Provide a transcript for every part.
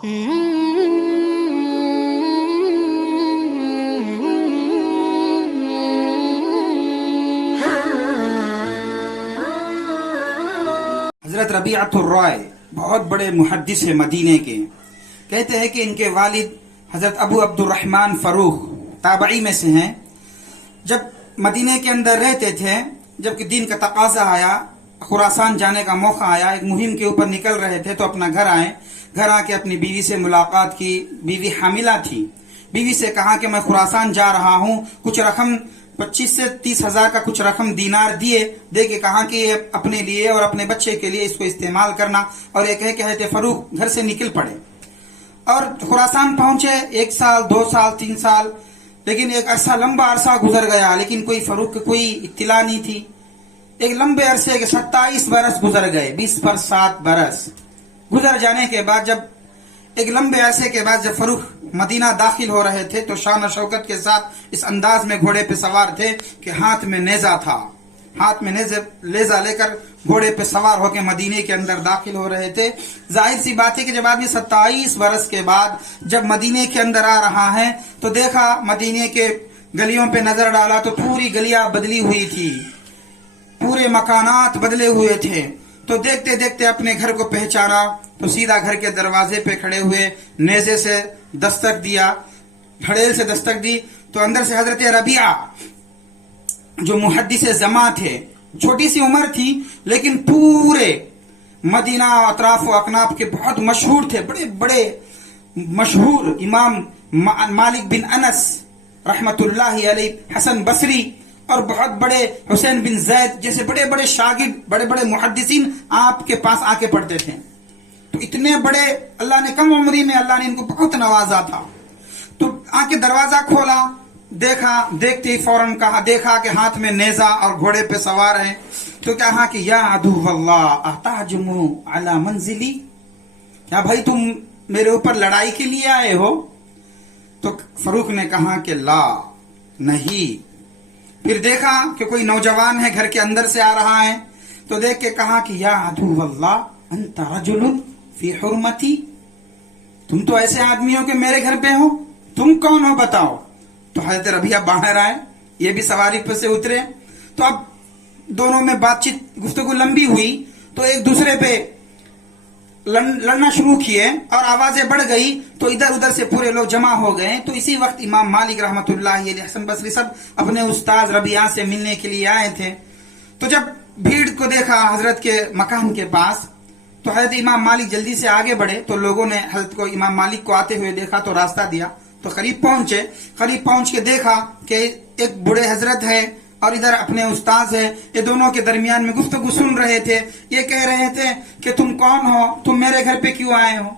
حضرت ربیعۃ الرائے بہت بڑے محدث ہیں مدینے کے. کہتے ہیں کہ ان کے والد حضرت ابو عبد الرحمن فروخ تابعی میں سے ہیں. جب مدینے کے اندر رہتے تھے، جب کہ دین کا تقاضا آیا، خراسان جانے کا موقع آیا، ایک مہم کے اوپر نکل رہے تھے تو اپنا گھر آئے. گھر آ کے اپنی بیوی سے ملاقات کی. بیوی حاملہ تھی. بیوی سے کہا کہ میں خراسان جا رہا ہوں، کچھ رقم 25 سے 30 ہزار کا کچھ رقم دینار دے کے کہا کہ یہ اپنے لیے اور اپنے بچے کے لیے اس کو استعمال کرنا. اور یہ کہہ کہ فروخ گھر سے نکل پڑے اور خراسان پہنچے. 1 سال 2 سال 3 سال، لیکن ایک لمبا عرصہ گزر گیا، لیکن کوئی فروخ کی کوئی اطلاع نہیں تھی. ایک لمبے عرصے کے 27 برس گزر گئے. 20 پر 7 برس گزر جانے کے بعد، جب ایک لمبے عرصے کے بعد جب فروخ مدینہ داخل ہو رہے تھے تو شان و شوکت کے ساتھ اس انداز میں گھوڑے پہ سوار تھے کہ ہاتھ میں نیزہ تھا. ہاتھ میں نیزہ لے کر گھوڑے پہ سوار ہو کے مدینے کے اندر داخل ہو رہے تھے. ظاہر سی بات ہے کہ جب آدمی 27 برس کے بعد جب مدینے کے اندر آ رہا ہے تو دیکھا مدینے کے گلیوں پہ نظر ڈالا تو پوری گلیاں بدلی ہوئی تھی، پورے مکانات بدلے ہوئے تھے. تو دیکھتے دیکھتے اپنے گھر کو پہچانا تو سیدھا گھر کے دروازے پہ کھڑے ہوئے نیزے سے دستک دیا، گھڑیل سے دستک دی. تو اندر سے حضرت ربیعہ جو محدث زماں تھے، چھوٹی سی عمر تھی لیکن پورے مدینہ اطراف و اکناف کے بہت مشہور تھے. بڑے بڑے مشہور امام مالک بن انس رحمت اللہ علیہ، حسن بصری اور بہت بڑے حسین بن زید جیسے بڑے بڑے شاگرد، بڑے بڑے محدثین آپ کے پاس آ کے پڑھتے تھے. تو اتنے بڑے اللہ نے کم عمری میں اللہ نے ان کو بہت نوازا تھا. تو آ کے دروازہ کھولا، دیکھا، دیکھتے ہی فوراً کہا، دیکھا کہ ہاتھ میں نیزہ اور گھوڑے پہ سوار ہیں تو کہا کہ یا عدو اللہ احتاجم علی منزلی، کیا بھائی تم میرے اوپر لڑائی کے لیے آئے ہو؟ تو فروخ نے کہا کہ لا، نہیں. پھر دیکھا کہ کوئی نوجوان ہے گھر کے اندر سے آ رہا ہے تو دیکھ کے کہا کہ یا عدو اللہ انت رجل فی حرمتی، تم تو ایسے آدمیوں کے میرے گھر پہ ہو، تم کون ہو بتاؤ؟ تو حضرت ربیعہ باہر آئے، یہ بھی سواری پہ سے اترے. تو اب دونوں میں بات چیت گفتگو لمبی ہوئی تو ایک دوسرے پہ لڑنا شروع کیے اور آوازیں بڑھ گئی تو ادھر ادھر سے پورے لوگ جمع ہو گئے. تو اسی وقت امام مالک رحمت اللہ علیہ، حسن بصری سب اپنے استاذ ربیعہ سے ملنے کے لیے آئے تھے. تو جب بھیڑ کو دیکھا حضرت کے مکان کے پاس تو حضرت امام مالک جلدی سے آگے بڑھے. تو لوگوں نے حضرت کو، امام مالک کو آتے ہوئے دیکھا تو راستہ دیا. تو قریب پہنچے، قریب پہنچ کے دیکھا کہ ایک بوڑھے حضرت ہے اور ادھر اپنے استاذ ہے. یہ دونوں کے درمیان میں گفتگو سن رہے تھے. یہ کہہ رہے تھے کہ تم کون ہو، تم میرے گھر پہ کیوں آئے ہو؟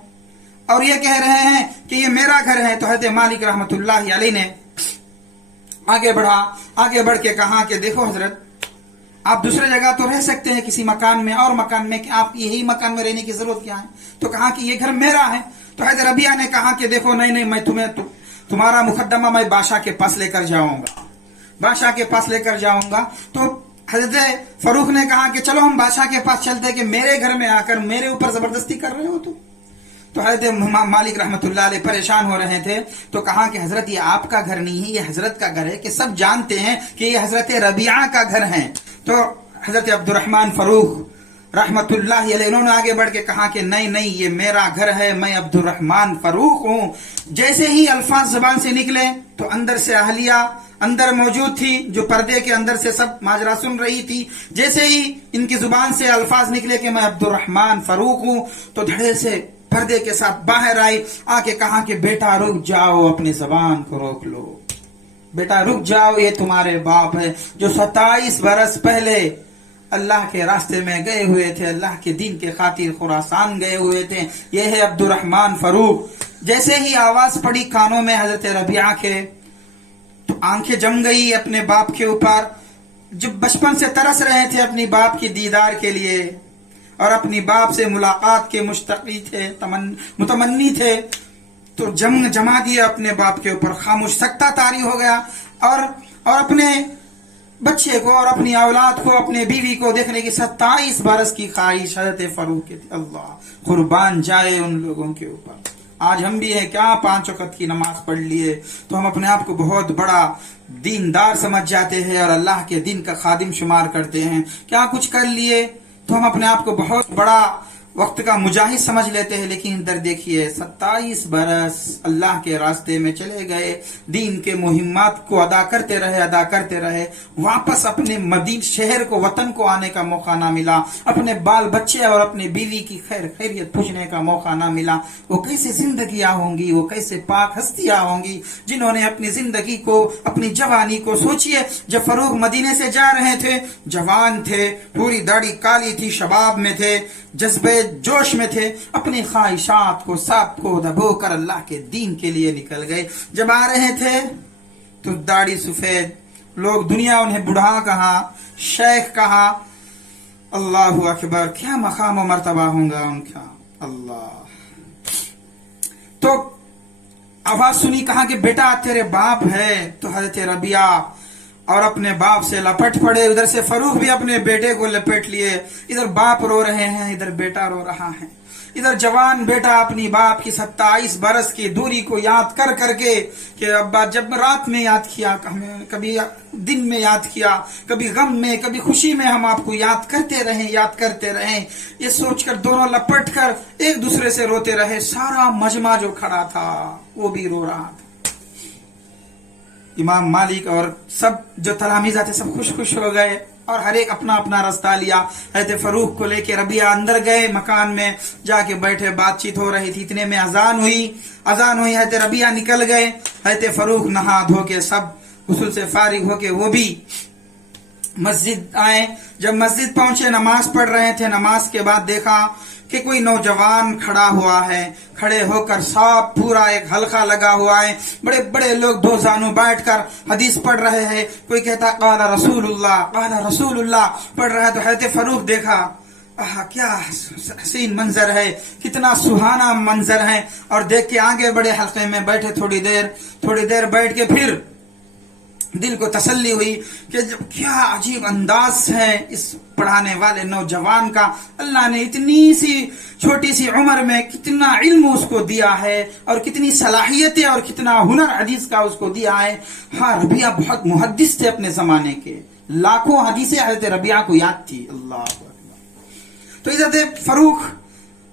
اور یہ کہہ رہے ہیں کہ یہ میرا گھر ہے. تو حضرت مالک رحمت اللہ علیہ نے آگے بڑھا، آگے بڑھ کے کہا کہ دیکھو حضرت، آپ دوسرے جگہ تو رہ سکتے ہیں کسی مکان میں اور مکان میں، کہ آپ یہی مکان میں رہنے کی ضرورت کیا ہے؟ تو کہا کہ یہ گھر میرا ہے. تو حضرت ربیعہ نے کہا کہ دیکھو نہیں، میں تمہارا مقدمہ میں بادشاہ کے پاس لے کر جاؤں گا، بادشاہ کے پاس لے کر جاؤں گا. تو حضرت فروخ نے کہا کہ چلو ہم بادشاہ کے پاس چلتے کہ میرے گھر میں آ کر میرے اوپر زبردستی کر رہے ہو تم. تو حضرت مالک رحمت اللہ علیہ پریشان ہو رہے تھے. تو کہا کہ حضرت یہ آپ کا گھر نہیں ہے، یہ حضرت کا گھر ہے، کہ سب جانتے ہیں کہ یہ حضرت ربیعہ کا گھر ہے. تو حضرت عبد الرحمن فروخ رحمت اللہ علیہ انہوں نے آگے بڑھ کے کہا کہ نہیں، یہ میرا گھر ہے، میں عبد الرحمن فروخ ہوں. جیسے ہی الفاظ زبان سے نکلے تو اندر سے اہلیہ اندر موجود تھی جو پردے کے اندر سے سب ماجرا سن رہی تھی. جیسے ہی ان کی زبان سے الفاظ نکلے کہ میں عبد الرحمن فروخ ہوں تو دھڑے سے پردے کے ساتھ باہر آئی، آ کے کہا کہ بیٹا رک جاؤ، اپنی زبان کو روک لو، بیٹا رک جاؤ، یہ تمہارے باپ ہے جو 27 برس پہلے اللہ کے راستے میں گئے ہوئے تھے، اللہ کے دین کے خاطر خراسان گئے ہوئے تھے. یہ ہے عبد الرحمن فروخ. جیسے ہی آواز پڑی کانوں میں حضرت ربیعہ کے تو آنکھیں جم گئی اپنے باپ کے اوپر، جو بچپن سے ترس رہے تھے اپنی باپ کی دیدار کے لیے اور اپنی باپ سے ملاقات کے مشتاقی تھے، متمنی تھے. تو جما دیا اپنے باپ کے اوپر، خاموش سکتہ طاری ہو گیا اور اپنے بچے کو اور اپنی اولاد کو، اپنے بیوی کو دیکھنے کی 27 برس کی خواہش حضرت فروخ کی تھی. اللہ قربان جائے ان لوگوں کے اوپر. آج ہم بھی ہیں کیا 5 وقت کی نماز پڑھ لیے تو ہم اپنے آپ کو بہت بڑا دیندار سمجھ جاتے ہیں اور اللہ کے دین کا خادم شمار کرتے ہیں. کیا کچھ کر لیے تو ہم اپنے آپ کو بہت بڑا وقت کا مجاہد سمجھ لیتے ہیں. لیکن ادھر دیکھیے 27 برس اللہ کے راستے میں چلے گئے, دین کے مہمات کو ادا کرتے رہے, واپس اپنے شہر کو, وطن کو آنے کا موقع نہ ملا, اپنے بال بچے اور اپنے بیوی کی خیریت پوچھنے کا موقع نہ ملا. وہ کیسے زندگیاں ہوں گی, وہ کیسے پاک ہستیاں ہوں گی جنہوں نے اپنی زندگی کو, اپنی جوانی کو, سوچئے جب فاروق مدینے سے جا رہے تھے, جوان تھے, پوری داڑھی کالی تھی, شباب میں تھے, جذبے جوش میں تھے, اپنی خواہشات کو سب کو دبو کر اللہ کے دین کے لیے نکل گئے. جب آ رہے تھے تو داڑھی سفید, لوگ دنیا انہیں بڑھا کہا, شیخ کہا. اللہ اکبر, کیا مقام و مرتبہ ہوں گا ان کا. اللہ. تو آواز سنی, کہا کہ بیٹا تیرے باپ ہے. تو حضرت ربیعہ اور اپنے باپ سے لپٹ پڑے. ادھر سے فاروق بھی اپنے بیٹے کو لپٹ لیے. ادھر باپ رو رہے ہیں, ادھر بیٹا رو رہا ہے. ادھر جوان بیٹا اپنی باپ کی 27 برس کی دوری کو یاد کر کر کے کہ ابا جب رات میں یاد کیا, کبھی دن میں یاد کیا, کبھی غم میں, کبھی خوشی میں ہم آپ کو یاد کرتے رہیں. یہ سوچ کر دونوں لپٹ کر ایک دوسرے سے روتے رہے. سارا مجمع جو کھڑا تھا وہ بھی رو رہا تھا. امام مالک اور سب جو تلامذہ تھے سب خوش ہو گئے اور ہر ایک اپنا اپنا راستہ لیا. حضرت فاروق کو لے کے ربیعہ اندر گئے, مکان میں جا کے بیٹھے, بات چیت ہو رہی تھی. اتنے میں اذان ہوئی. حضرت ربیعہ نکل گئے. حضرت فاروق نہا دھو کے سب غسل سے فارغ ہو کے وہ بھی مسجد آئے. جب مسجد پہنچے, نماز پڑھ رہے تھے. نماز کے بعد دیکھا کہ کوئی نوجوان کھڑا ہوا ہے. کھڑے ہو کر سب پورا ایک حلقہ لگا ہوا ہے. بڑے بڑے لوگ دو زانو بیٹھ کر حدیث پڑھ رہے ہیں. کوئی کہتا قال رسول اللہ پڑھ رہا ہے. تو حضرت فاروق دیکھا, کیا حسین منظر ہے, کتنا سہانا منظر ہے. اور دیکھ کے آگے بڑے حلقے میں بیٹھے. تھوڑی دیر بیٹھ کے پھر دل کو تسلی ہوئی کہ کیا عجیب انداز ہے اس پڑھانے والے نوجوان کا. اللہ نے اتنی سی چھوٹی سی عمر میں کتنا علم اس کو دیا ہے اور کتنی صلاحیتیں اور کتنا ہنر حدیث کا اس کو دیا ہے. ہاں, ربیعہ بہت محدث تھے اپنے زمانے کے, لاکھوں حدیثیں حضرت ربیعہ کو یاد تھی. اللہ اکبر. تو حضرت فاروق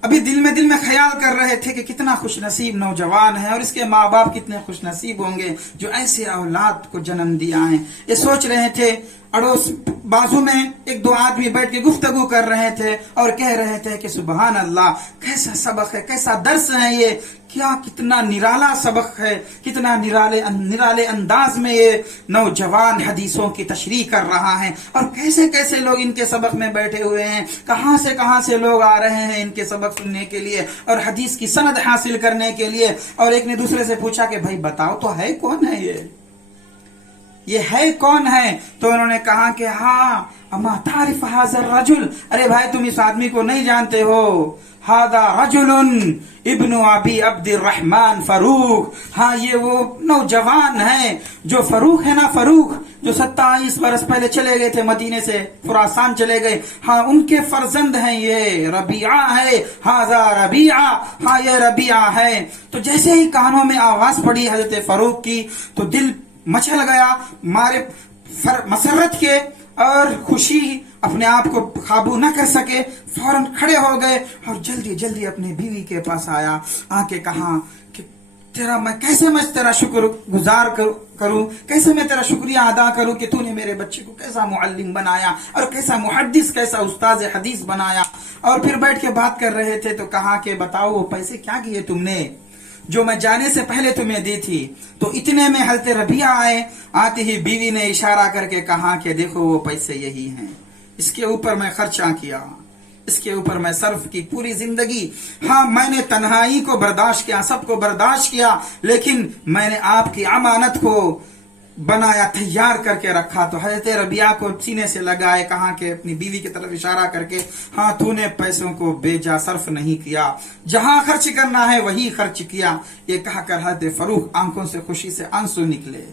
ابھی دل میں خیال کر رہے تھے کہ کتنا خوش نصیب نوجوان ہے اور اس کے ماں باپ کتنے خوش نصیب ہوں گے جو ایسے اولاد کو جنم دیا ہے. یہ سوچ رہے تھے. اڑوس بازو میں ایک دو آدمی بیٹھ کے گفتگو کر رہے تھے اور کہہ رہے تھے کہ سبحان اللہ, کیسا سبق ہے, کیسا درس ہے یہ, کیا کتنا نرالا سبق ہے, کتنا نرالے انداز میں یہ نوجوان حدیثوں کی تشریح کر رہا ہے. اور کیسے کیسے لوگ ان کے سبق میں بیٹھے ہوئے ہیں, کہاں سے لوگ آ رہے ہیں ان کے سبق سننے کے لیے اور حدیث کی سند حاصل کرنے کے لیے. اور ایک نے دوسرے سے پوچھا کہ بھائی بتاؤ تو ہے کون ہے یہ ہے کون ہے. تو انہوں نے کہا کہ ہاں اما تعرف هذا الرجل, ارے بھائی تم اس آدمی کو نہیں جانتے ہو. هذا رجل ابن ابی عبد الرحمن فاروق. ہاں یہ وہ نوجوان ہے جو فاروق ہے نا, فاروق جو 27 برس پہلے چلے گئے تھے مدینے سے, خراسان چلے گئے. ہاں ان کے فرزند ہیں یہ ربیعہ ہے. هذا ربیعہ, ہاں یہ ربیعہ ہے. تو جیسے ہی کانوں میں آواز پڑی حضرت فاروق کی تو دل مچل گیا. مارے مسرت کے اور خوشی اپنے آپ کو قابو نہ کر سکے, فوراً کھڑے ہو گئے اور جلدی اپنے بیوی کے پاس آیا. آ کے کہا کہ میں تیرا شکر گزار کروں, کیسے میں تیرا شکریہ ادا کروں کہ تو نے میرے بچے کو کیسا معلم بنایا اور کیسا محدث, کیسا استاذ حدیث بنایا. اور پھر بیٹھ کے بات کر رہے تھے تو کہا کہ بتاؤ وہ پیسے کیا کیے تم نے جو میں جانے سے پہلے تمہیں دی تھی. تو اتنے میں حضرت ربیعہ آئے. آتے ہی بیوی نے اشارہ کر کے کہا کہ دیکھو وہ پیسے یہی ہیں, اس کے اوپر میں خرچہ کیا, اس کے اوپر میں صرف کی پوری زندگی. ہاں میں نے تنہائی کو برداشت کیا, سب کو برداشت کیا, لیکن میں نے آپ کی امانت کو بنایا, تیار کر کے رکھا. تو حضرت ربیعہ کو سینے سے لگائے, کہا کہ اپنی بیوی کی طرف اشارہ کر کے ہاں تو نے پیسوں کو بیجا صرف نہیں کیا, جہاں خرچ کرنا ہے وہی خرچ کیا. یہ کہا کر حضرت فاروق آنکھوں سے خوشی سے آنسو نکلے.